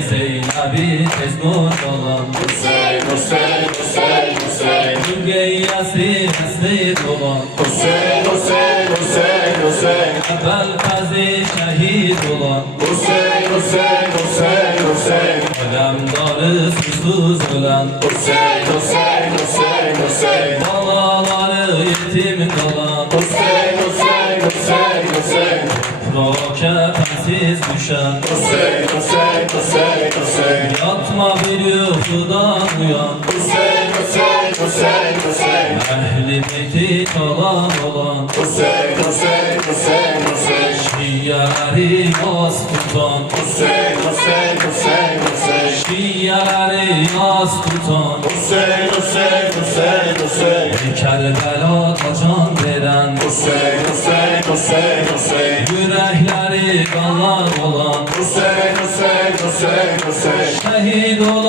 Zeynep'i tez nur olan Hüseyin, Hüseyin, Hüseyin, Hüseyin. Mügeyyesi nesli olan Hüseyin, Hüseyin, Hüseyin, Hüseyin. Evvel kazi şehit olan Hüseyin, Hüseyin, Hüseyin, Hüseyin. Alemdarı susuz ölen Hüseyin, Hüseyin, Hüseyin, Hüseyin. Balaları yetim kalan Hüseyin, Hüseyin, Hüseyin, Hüseyin. Kefensiz düşen Hüseyin, Hüseyin, Hüseyin, Hüseyin. Yatma bir uykudan uyan Hüseyin, Hüseyin, Hüseyin, Hüseyin. Ehli beyti kalan olan Hüseyin, Hüseyin, Hüseyin, Hüseyin. Şiyeleri yas tutan Hüseyin, Hüseyin, Hüseyin, Hüseyin. Şiyeleri yas tutan Hüseyin, Hüseyin, Hüseyin, Hüseyin. Kerbela can veren Hüseyin, Hüseyin, Hüseyin, Hüseyin. Yürekleri kanlar olan Hüseyin, Hüseyin, Hüseyin, Hüseyin. Şehit olan